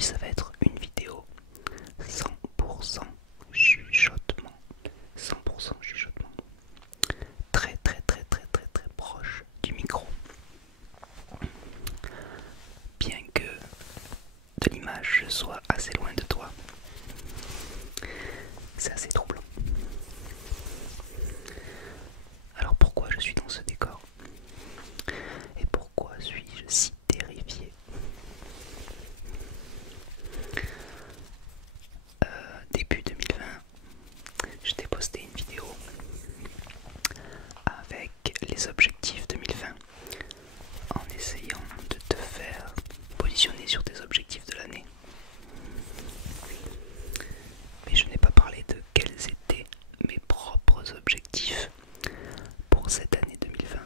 Aujourd'hui ça va être une vidéo 100% chuchotement. 100% chuchotement. Très très très très très très proche du micro. Bien que de l'image je sois assez loin de toi. C'est assez troublant. Alors pourquoi je suis dans ce décor? Et pourquoi suis-je si terrifié? Début 2020, je t'ai posté une vidéo avec les objectifs 2020 en essayant de te faire positionner sur tes objectifs de l'année. Mais je n'ai pas parlé de quels étaient mes propres objectifs pour cette année 2020.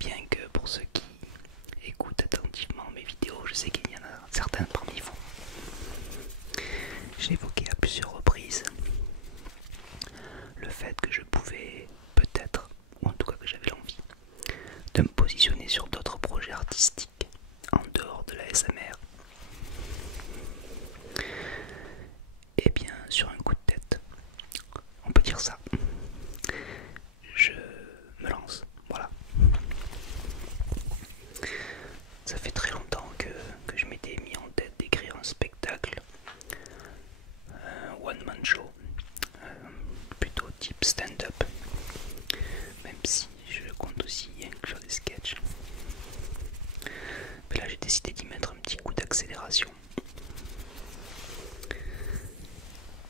Bien que pour ceux qui écoutent attentivement mes vidéos, je sais qu'il y en a certains parmi vous. J'ai évoqué à plusieurs reprises le fait que je pouvais peut-être, ou en tout cas que j'avais l'envie, de me positionner sur d'autres projets artistiques en dehors de la SMR. Et bien, sur un coup de tête, on peut dire ça, je me lance, voilà. Ça fait très longtemps que je m'étais mis en tête d'écrire un spectacle, un one-man show, plutôt type stand-up, même si je compte aussi inclure des sketchs. Mais là j'ai décidé d'y mettre un petit coup d'accélération.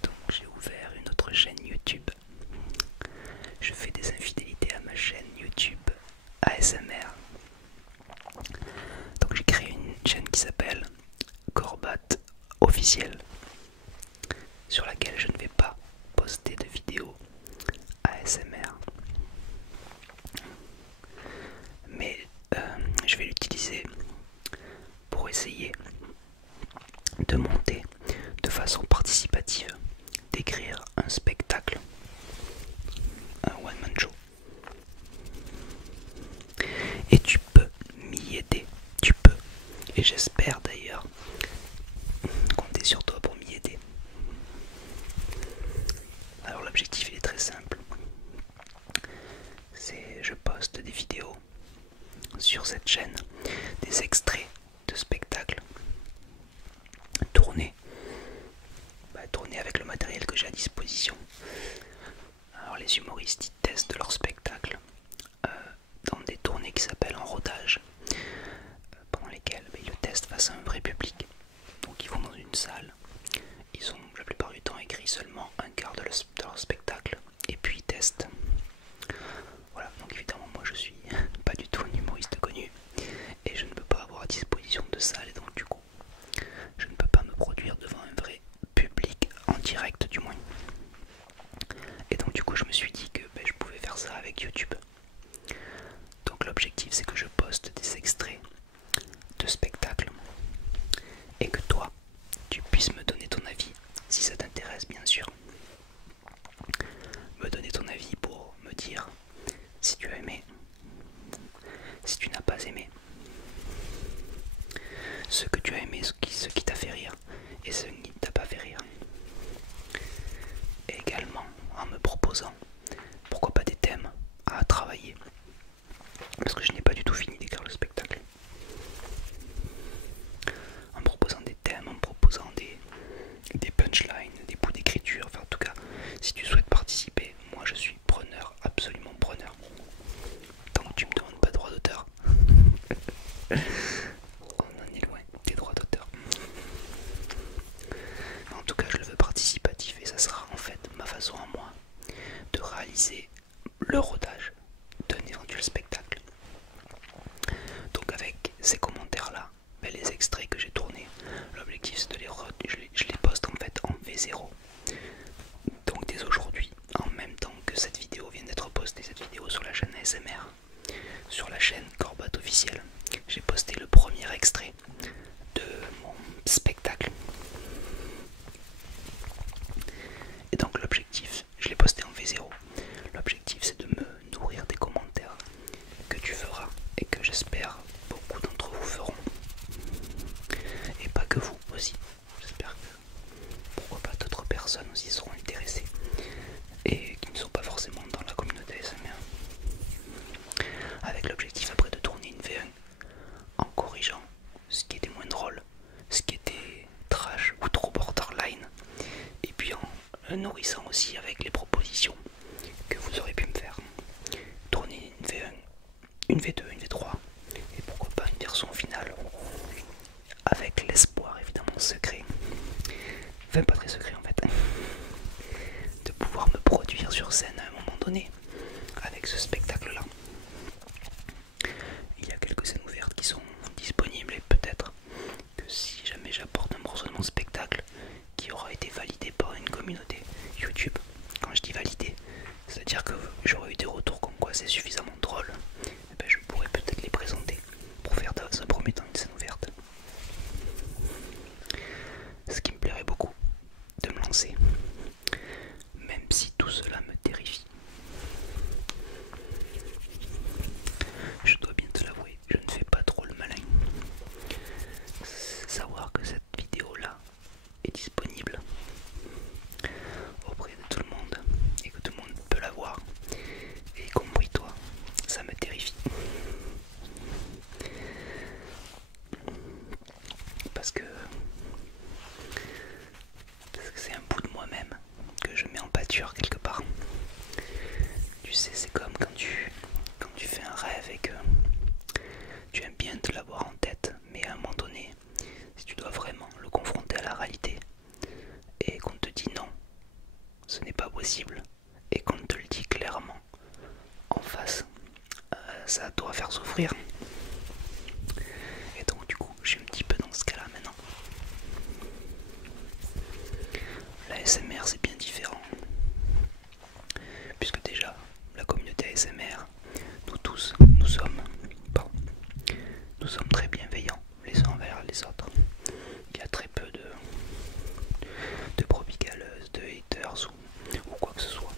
Donc j'ai ouvert une autre chaîne YouTube. Je fais des infidélités à ma chaîne YouTube ASMR. Donc j'ai créé une chaîne qui s'appelle Corbat Officiel, sur laquelle je ne vais pas poster de vidéos ASMR. Mais je vais l'utiliser pour essayer de monter de façon participative, d'écrire un spectacle, un one-man show. Et tu peux m'y aider, tu peux. Et j'espère d'ailleurs compter sur toi pour m'y aider. Alors l'objectif il est très simple. Je poste des vidéos sur cette chaîne, des extraits de spectacles tournés avec le matériel que j'ai à disposition. Alors les humoristes ils testent leur spectacle dans des tournées qui s'appellent en rodage, pendant lesquelles ils le testent face à un vrai public. Donc ils vont dans une salle, ils ont la plupart du temps écrit seulement un quart de leur spectacle et puis ils testent. Voilà, donc évidemment moi je suis pas du tout un humoriste connu et je ne peux pas avoir à disposition de salle, et donc du coup je ne peux pas me produire devant un vrai public en direct du moins. Et donc du coup je me suis dit que je pouvais faire ça avec YouTube. Donc l'objectif c'est que je poste des extraits de spectacles et que toi tu puisses me donner ton avis si ça t'intéresse, bien sûr. Me donner ton avis pour me dire si tu as aimé, si tu n'as pas aimé, ce que tu as aimé, ce qui t'a fait rire et ce qui ne t'a pas fait rire. Et également en me proposant pourquoi pas des thèmes à travailler, parce que je n'ai pas du tout fini d'écrire le spectacle. En me proposant des thèmes, en me proposant des punchlines, des bouts d'écriture, enfin en tout cas si tu souhaites participer, moi je suis preneur, absolument preneur. Tant que tu me demandes pas de droit d'auteur. On en est loin des droits d'auteur. En tout cas je le veux participatif, et ça sera en fait ma façon à moi de réaliser le rodage d'un éventuel spectacle. nourrissant aussi avec les propositions que vous aurez pu me faire. Tourner une V1, une V2, une V3 et pourquoi pas une version finale avec l'espoir évidemment secret, enfin pas très secret en fait, de pouvoir me produire sur scène à un moment donné avec ce spectacle là. Il y a quelques scènes ouvertes qui sont disponibles et peut-être que si jamais j'apporte un morceau de mon spectacle qui aura été validé par une communauté YouTube, quand je dis validé, c'est-à-dire que j'aurai eu des retours comme quoi c'est suffisamment drôle, et ben je pourrais peut-être les présenter pour faire dans un premier temps une scène ouverte. Ce qui me plairait beaucoup de me lancer, même si tout cela me terrifie. Je dois bien te l'avouer, je ne fais pas trop le malin. Savoir que cette vidéo là est disponible auprès de tout le monde et que tout le monde peut la voir, y compris toi, ça me terrifie. Parce que c'est un bout de moi-même que je mets en pâture quelque part. Tu sais, c'est comme quand tu fais un rêve et que tu aimes bien te l'avoir en tête, mais à un moment donné, si tu dois vraiment le confronter à la réalité et qu'on te dit non, ce n'est pas possible, et qu'on te le dit clairement en face, ça doit faire souffrir. Et donc du coup, je suis un petit peu dans ce cas-là maintenant. La ASMR c'est bien différent, puisque déjà la communauté ASMR, nous tous, nous sommes très bienveillants les uns envers les autres. Il y a très peu de propigaleuses, de haters ou quoi que ce soit.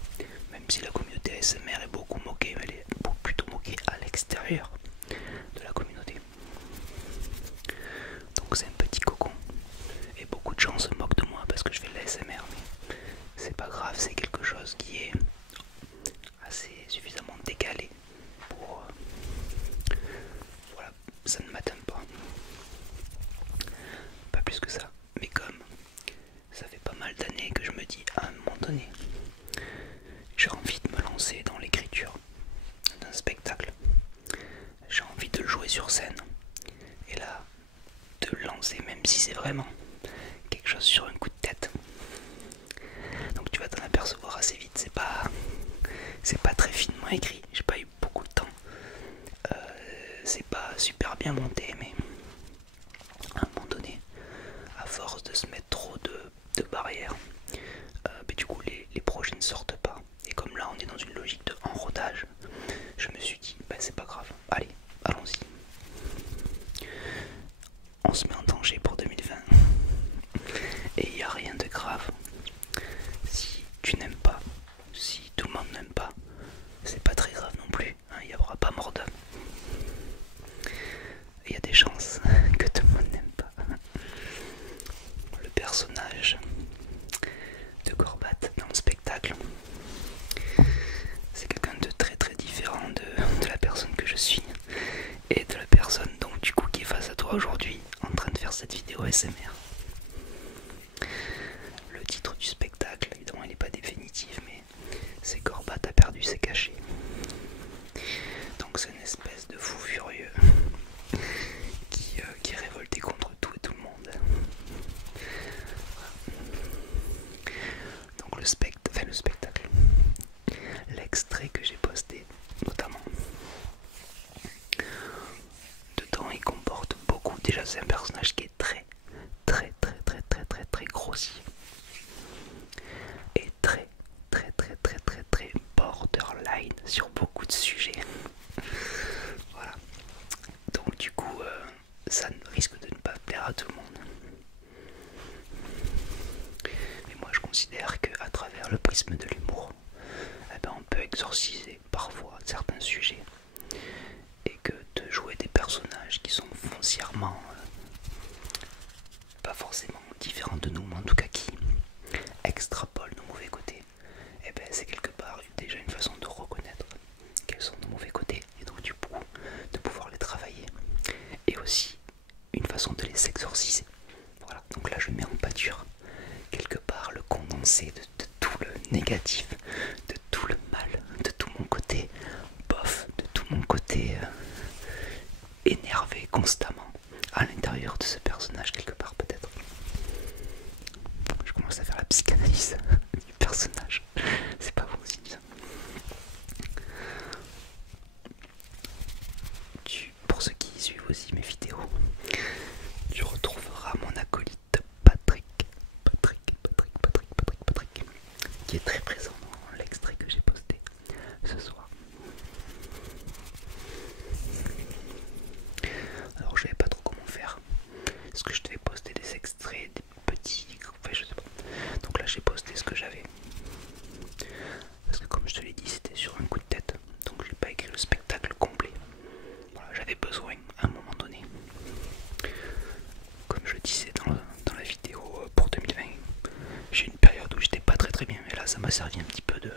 Même si la communauté ASMR est beaucoup moquée, elle est plutôt moquée à l'extérieur de la communauté. Donc c'est un petit cocon. Et beaucoup de gens se moquent de moi parce que je fais de l'ASMR, mais c'est pas grave, c'est quelque chose qui est assez suffisamment décalé pour... voilà, ça ne m'atteint pas. Pas plus que ça. Mais comme ça fait pas mal d'années que je me dis à un moment donné, j'ai envie de me lancer dans l'écriture d'un spectacle. J'ai envie de le jouer sur scène. Et là, de le lancer, même si c'est vraiment quelque chose sur un coup de tête. Donc tu vas t'en apercevoir assez vite, c'est pas très finement écrit, j'ai pas eu beaucoup de temps. C'est pas super bien monté, mais à un moment donné, à force de se mettre trop de barrières, mais du coup les projets ne sortent pas. Et comme là on est dans une logique de enrodage, je me suis dit, bah, c'est pas grave, allez, allons-y. On se met en danger pour 2020. Et il n'y a rien de grave. Si tu n'aimes pas, si tout le monde n'aime pas, c'est pas très grave non plus, hein, il n'y aura pas mort d'homme. Il y a des chances que tout le monde n'aime pas. Le personnage de Gorbat dans le spectacle, c'est quelqu'un de très très différent de la personne que je suis et de la personne donc du coup qui est face à toi aujourd'hui en train de faire cette vidéo ASMR. Le titre du spectacle, évidemment il n'est pas définitif, mais c'est Gorbat a perdu ses cachets. Donc c'est une espèce de fou furieux qui est révolté contre tout et tout le monde. Donc le spectacle, l'extrait que j'ai posté notamment, dedans il comporte beaucoup, déjà c'est un personnage qui est très grossier et très borderline sur beaucoup de sujets. Voilà. Donc du coup ça risque de ne pas plaire à tout le monde. Mais moi je considère qu'à travers le prisme de l'humour, eh ben, on peut exorciser parfois certains sujets et que de jouer des personnages qui sont foncièrement pas forcément différents de nous, mais en tout cas qui extrapolent nos mauvais côtés, et ben c'est quelque part déjà une façon de reconnaître quels sont nos mauvais côtés et donc du coup de pouvoir les travailler, et aussi une façon de les exorciser. Voilà, donc là je mets en pâture quelque part le condensé de tout négatif, de tout le mal, de tout mon côté bof, de tout mon côté énervé constamment à l'intérieur de ce personnage quelque part peut-être. Je commence à faire la psychanalyse du personnage, c'est pas bon signe ça. Pour ceux qui suivent aussi mes vidéos, tu retrouveras mon acolyte Patrick, qui est très présent dans l'extrait que j'ai posté ce soir. Alors je savais pas trop comment faire. Est-ce que je devais poster des extraits, des petits, enfin je sais pas. Donc là j'ai posté ce que j'avais. Parce que comme je te l'ai dit, c'était sur un coup de tête. Donc j'ai pas écrit le spectacle complet. Voilà, j'avais besoin à un moment donné. Comme je disais dans la vidéo pour 2020, j'ai eu une période où j'étais pas très bien. Mais là ça m'a servi un petit peu de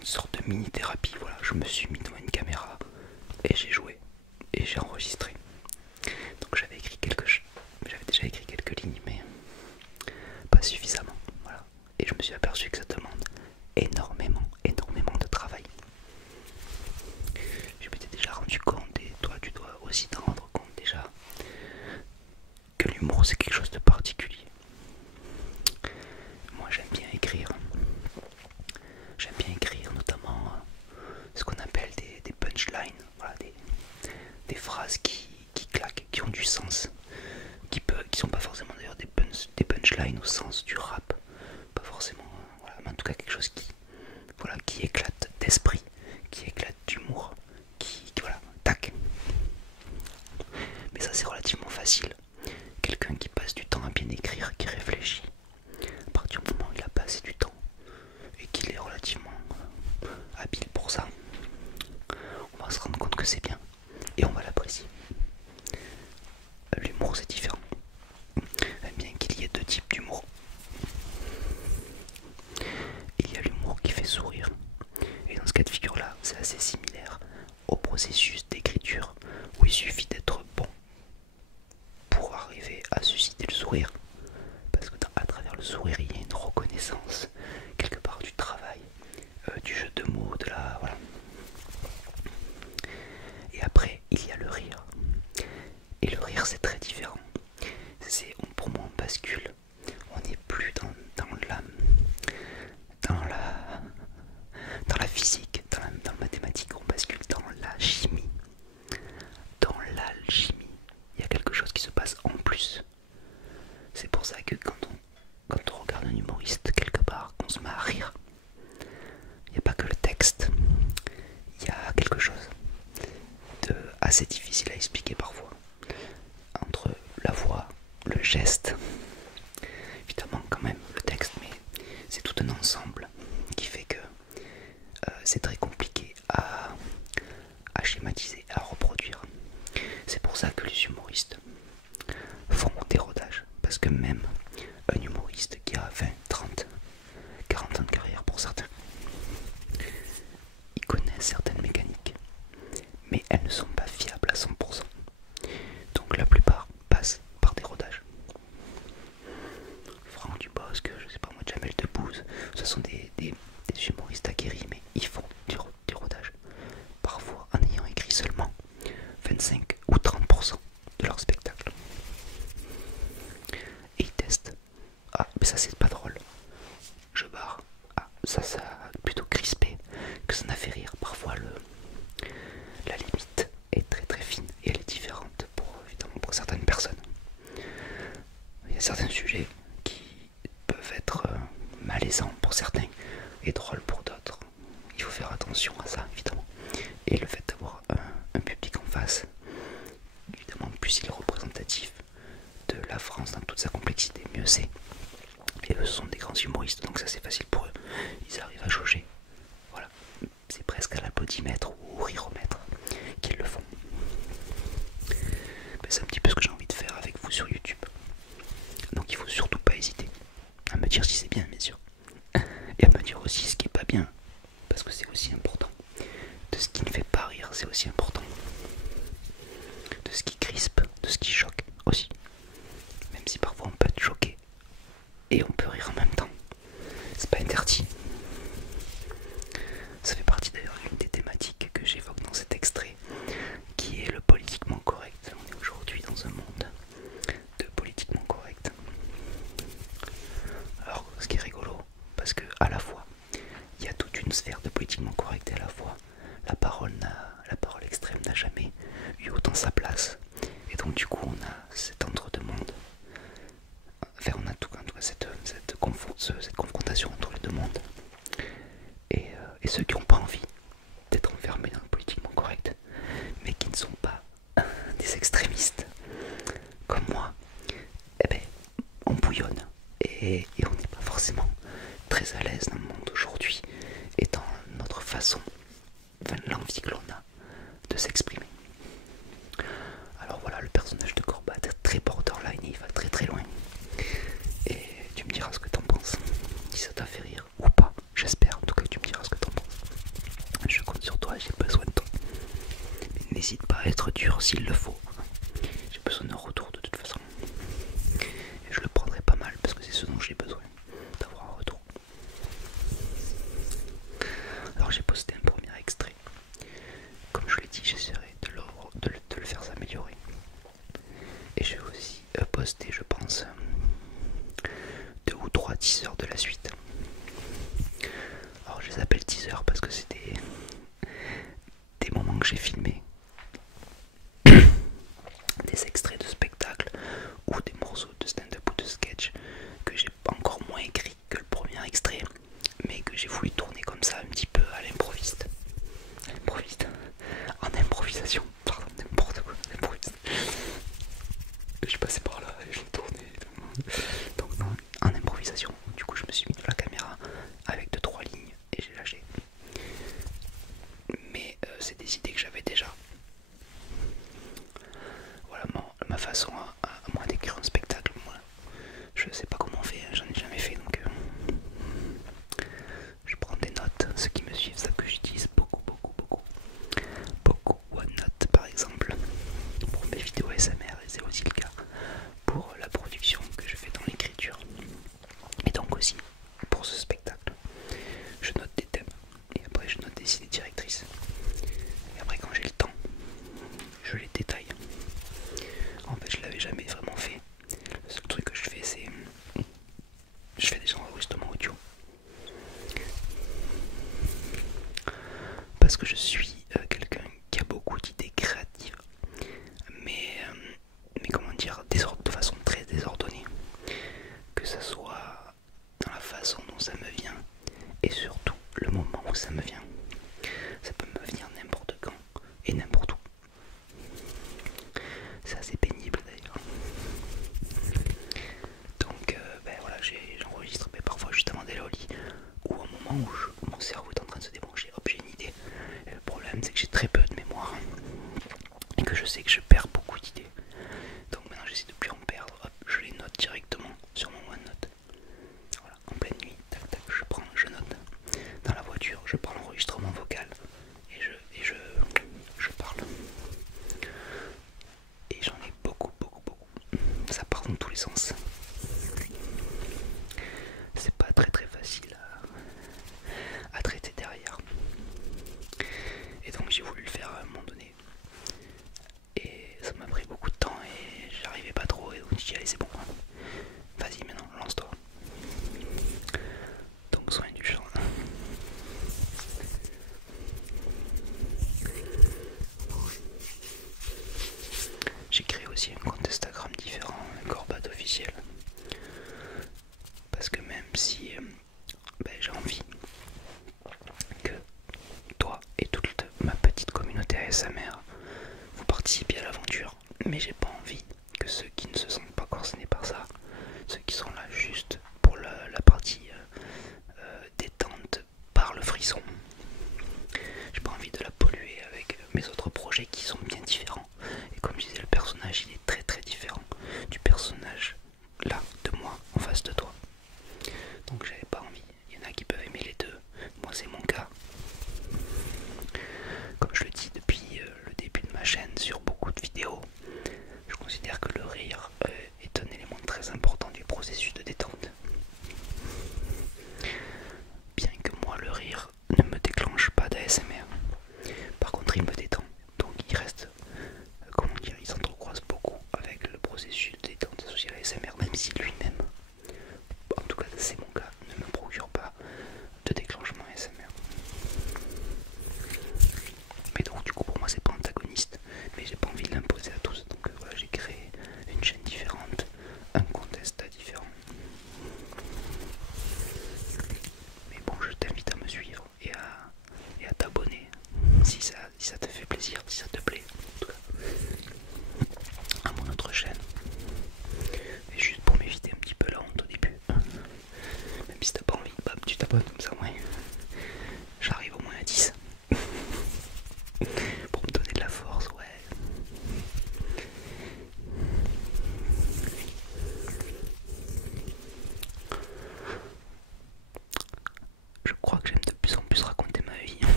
une sorte de mini thérapie. Voilà, je me suis mis devant une caméra et j'ai joué et j'ai enregistré. Donc j'avais déjà écrit quelques lignes mais pas suffisamment. Voilà. Et je me suis aperçu que ça demande énormément de travail. Je m'étais déjà rendu compte, et toi tu dois aussi t'en rendre compte déjà, que l'humour c'est quelque chose de particulier. Moi j'aime bien écrire. J'aime bien écrire notamment ce qu'on appelle des punchlines, voilà, des phrases qui claquent, qui ont du sens, qui sont pas forcément d'ailleurs des punchlines au sens du rap, pas forcément, voilà, mais en tout cas quelque chose qui éclate d'esprit, qui éclate d'humour, voilà, tac. Mais ça c'est relativement facile. Quelqu'un qui passe du temps à bien écrire, qui réfléchit, à partir du moment où il a passé du temps et qu'il est relativement habile pour ça, on va se rendre compte que c'est bien et on va l'apprécier. L'humour c'est différent. Bien qu'il y ait deux types d'humour. Il y a l'humour qui fait sourire. Et dans ce cas de figure là, c'est assez similaire au processus d'écriture où il suffit d'être bon pour arriver à susciter le sourire. Parce que à travers le sourire, il y a une reconnaissance quelque part du travail, du jeu de mots, de la... voilà. Et après, il y a le rire. Et le rire, c'est très différent. Pour moi, on bascule. On n'est plus dans la physique, dans la mathématique. On bascule dans la chimie, dans l'alchimie. Il y a quelque chose qui se passe en plus. C'est pour ça que quand on regarde un humoriste quelque part, qu'on se met à rire, il n'y a pas que le texte. Il y a quelque chose de assez difficile à expliquer parfois. Entre la voix, le geste, évidemment quand même le texte, mais c'est tout un ensemble qui fait que c'est très compliqué à schématiser, à reproduire. C'est pour ça que les humoristes font des rodages, parce que même un humoriste qui a 20, 30, 40 ans de carrière pour certains, il connaît certaines mécaniques, mais elles ne sont pas fiables à 100%. Donc la plupart passent par des rodages. Franck Dubosc, je sais pas moi, Jamel Debbouze, ce sont des humoristes aguerris, mais ils font du rodage. Parfois en ayant écrit seulement 25 ou 30% de leur spectacle. Et ils testent. Ah, mais ça c'est pas drôle. Je barre. Ah, ça a plutôt crispé que ça n'a fait rire. Parfois la limite est très très fine et elle est différente évidemment pour certaines personnes. Il y a certains sujets qui peuvent être malaisants pour certains et drôles pour d'autres. Il faut faire attention à ça évidemment. Et le fait d'avoir un public en face, évidemment plus il est représentatif de la France dans toute sa complexité, mieux c'est. Et eux ce sont des grands humoristes, donc ça c'est facile pour eux. Ils arrivent à jauger. Voilà. C'est presque à l'applaudimètre ou au riromètre qu'ils le font. Mais c'est un petit peu ce que j'ai envie de faire avec vous sur YouTube. Donc il faut surtout pas hésiter à me dire si c'est bien, bien sûr. Et à me dire aussi ce qui est pas bien. Parce que c'est aussi important. De ce qui ne fait pas rire, c'est aussi important. De ce qui crispe, de ce qui choque aussi. Même si parfois on peut être choqué et on peut rire en même temps. a cet entre-deux-mondes. Enfin, on a en tout cas cette confrontation entre les deux mondes. Et ceux qui n'ont pas envie d'être enfermés dans le politiquement correct, mais qui ne sont pas des extrémistes comme moi, eh ben, on bouillonne et on n'est pas forcément très à l'aise dans le monde d'aujourd'hui et dans notre façon, enfin l'envie que l'on a de s'exprimer. Alors voilà, le personnage de Corbat est très borderline et il va très très loin. Et tu me diras ce que t'en penses, si ça t'a fait rire ou pas. J'espère en tout cas que tu me diras ce que t'en penses. Je compte sur toi, j'ai besoin de toi. Mais n'hésite pas à être dur s'il le faut. J'ai besoin d'un retour de toute façon. Et je le prendrai pas mal parce que c'est ce dont j'ai besoin, d'avoir un retour. Alors j'ai posté un premier extrait. Comme je l'ai dit, j'essaierai de le faire s'améliorer. Et je vais aussi poster, je pense, 2 ou 3 teasers de la suite. Alors je les appelle teasers parce que c'est des moments que j'ai filmés, des extraits de spectacles ou des morceaux de stand-up ou de sketch que j'ai encore moins écrit que le premier extrait, mais que j'ai voulu tourner comme ça un petit peu à l'improviste. En improvisation, pardon, n'importe quoi, l'improviste. Je suis passé par là et je l'ai tourné. Donc non, en improvisation. Du coup je me suis mis dans la caméra avec 2-3 lignes et j'ai lâché. Mais c'est des idées que j'avais déjà. Voilà ma façon à moi d'écrire un spectacle. Moi, je sais pas comment on fait, j'en ai jamais fait donc je prends des notes. Ceux qui me suivent savent que j'utilise beaucoup OneNote par exemple pour mes vidéos ASMR et c'est aussi le cas pour la production que je fais dans l'écriture et donc aussi pour ce spectacle. Je note des thèmes et après je note des idées directrices et après quand j'ai le temps je les détaille. En fait je l'avais jamais vraiment fait. Le seul truc que je fais c'est je fais des enregistrements audio parce que je suis quelqu'un qui a beaucoup d'idées créatives mais comment dire, de façon très désordonnée, que ça soit dans la façon dont ça me vient et surtout le moment où ça me vient. Ça peut me venir n'importe quand et n'importe où. C'est assez pénible d'ailleurs. Donc ben voilà, j'enregistre parfois juste avant d'aller au lit ou au moment où mon cerveau est en train de se débrancher. Hop, j'ai une idée. Et le problème c'est que j'ai très peu de mémoire et que je sais que je perds beaucoup d'idées. Donc maintenant j'essaie de plus en perdre. Hop, je les note directement sur mon OneNote. Voilà, en pleine nuit, tac tac, je note. Dans la voiture, je prends l'enregistrement vocal et je parle. Et j'en ai beaucoup. Ça part dans tous les sens. C'est pas très facile à traiter derrière. Et donc j'ai voulu le faire à un moment donné. Et ça m'a pris beaucoup de temps et j'arrivais pas trop. Et donc j'ai dit allez c'est bon. Vas-y maintenant, lance-toi. Donc soin du genre. J'ai créé aussi un compte Instagram différent, un Corbat officiel.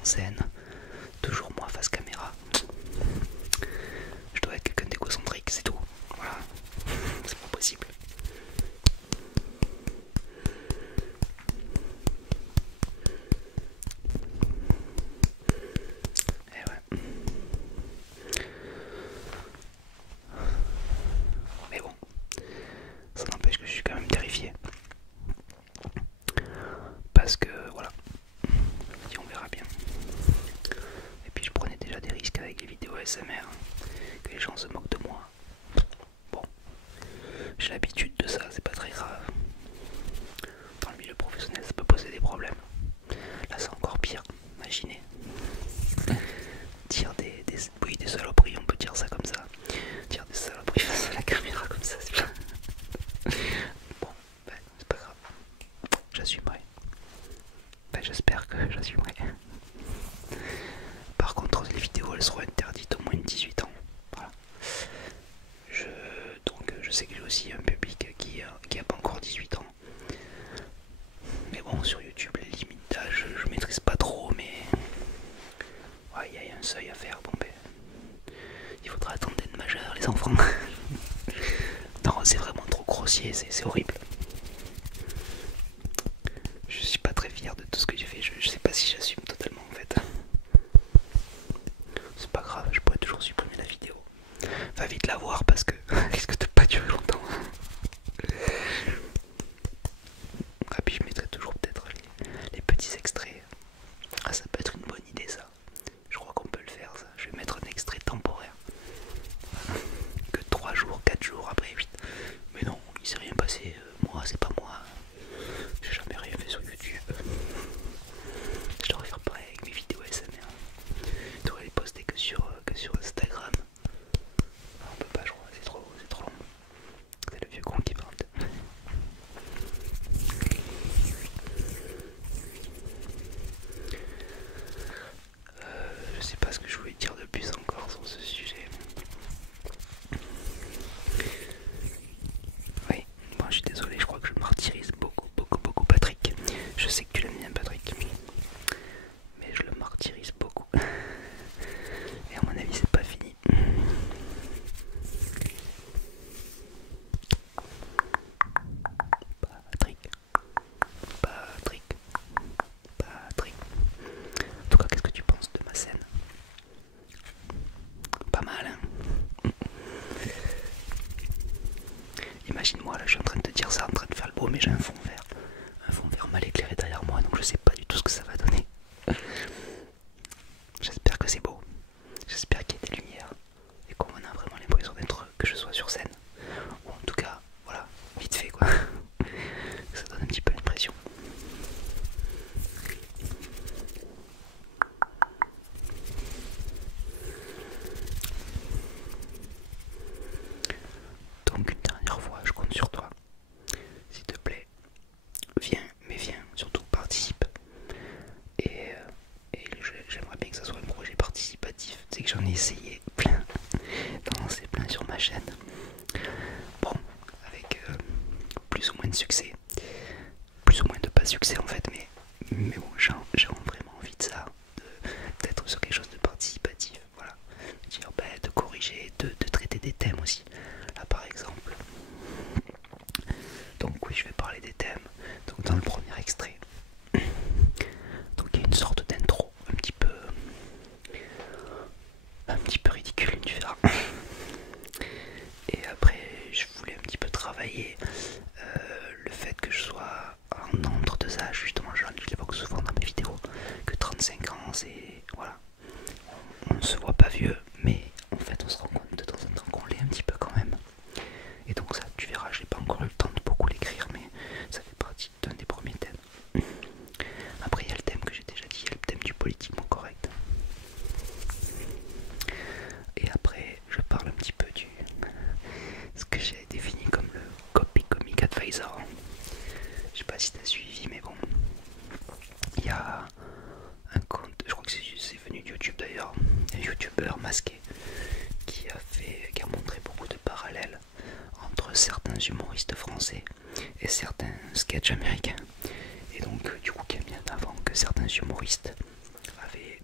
en scène, toujours moi face caméra. Je dois être quelqu'un d'égocentrique, c'est tout. Voilà, c'est pas possible. Et ouais. Mais bon, ça n'empêche que je suis quand même terrifié. Parce que voilà, on verra bien. Et puis je prenais déjà des risques avec les vidéos ASMR, que les gens se moquent de moi. Bon, j'ai l'habitude de ça, c'est pas très grave. Dans le milieu professionnel, ça peut poser des problèmes. Là, c'est encore pire. Imaginez. Dire oui, des saloperies, on peut dire ça comme ça. Dire des saloperies face à la caméra comme ça, c'est bien. Bon, ben, c'est pas grave. J'assumerai. Ben, j'espère que j'assumerai. Par contre, les vidéos, elles seront interdites au moins de 18 ans. Voilà. Donc, je sais que j'ai aussi un public qui a pas encore 18 ans. Mais bon, sur YouTube, les limites d'âge, je maîtrise pas trop, mais ouais, il y a un seuil à faire. Bon, ben, il faudra attendre d'être majeur, les enfants. Non, c'est vraiment trop grossier, c'est horrible. Je suis pas très fier de tout ce que j'ai fait. Je sais pas si j'assume totalement en fait. C'est pas grave, je pourrais toujours supprimer la vidéo. Va vite la voir parce que risque de pas durer longtemps. Ah, puis je mettrai toujours peut-être les petits extraits. Ah, ça peut être une bonne idée ça. Je crois qu'on peut le faire ça. Je vais mettre un extrait temporaire. Que 3 jours, 4 jours, après 8. Mais non, il s'est rien passé. Moi, c'est pas moi. J'ai jamais rien fait sur YouTube. Je devrais faire pareil avec mes vidéos ASMR. Je devrais les poster que sur Instagram. On peut pas, je crois, c'est trop long. C'est le vieux con qui parle. Je sais pas ce que je voulais dire de plus encore sur ce sujet. Oui, bon, je suis désolé, je crois que je martyrise beaucoup Patrick. Je sais que tu l'aimes bien Patrick, mais je le martyrise beaucoup. Et à mon avis c'est pas fini. Patrick. En tout cas, qu'est-ce que tu penses de ma scène? Pas mal, hein? Imagine-moi, là je suis en train de te dire ça, en train de faire le beau, mais j'ai un fond vert. Un fond vert mal éclairé derrière moi, donc je sais pas du tout ce que ça va donner. J'espère que c'est beau. J'espère qu'il y a des lumières. Et qu'on a vraiment l'impression d'être, que je sois sur scène. Ou en tout cas, voilà, vite fait quoi. Ça donne un petit peu l'impression. Donc une dernière fois, je compte sur toi. S'il te plaît, viens, surtout participe. Et j'aimerais bien que ça soit un projet participatif. C'est que j'en ai essayé plein, d'en lancer plein sur ma chaîne. Bon, avec plus ou moins de succès. Plus ou moins de pas succès en fait, mais bon, j'ai vraiment envie de ça. D'être sur quelque chose de participatif. Voilà. Dire, de corriger, de traiter des thèmes aussi. Là par exemple. Donc oui, je vais parler des thèmes. Donc dans le premier extrait, donc il y a une sorte d'intro un petit peu ridicule, tu verras. Et après, je voulais un petit peu travailler le fait que je sois en entre deux âges, justement, je l'évoque souvent dans mes vidéos, que 35 ans, c'est voilà, on ne se voit pas vieux, mais en fait on se rend compte de temps en temps qu'on l'est un petit peu quand même. Et donc ça, tu verras, j'ai pas encore eu le temps de beaucoup l'écrire, mais ça fait partie d'un des premiers thèmes. Après, il y a le thème que j'ai déjà dit, il y a le thème du politiquement correct. Et après, je parle un petit peu du ce que j'ai défini comme le Copy Comic Advisor. Je sais pas si t'as suivi, mais bon, il y a un compte, je crois que c'est venu de YouTube d'ailleurs, un YouTuber masqué qui a montré beaucoup de parallèles entre certains humoristes français et certains sketchs américains. Et donc du coup qui a mis en avant que certains humoristes avaient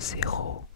0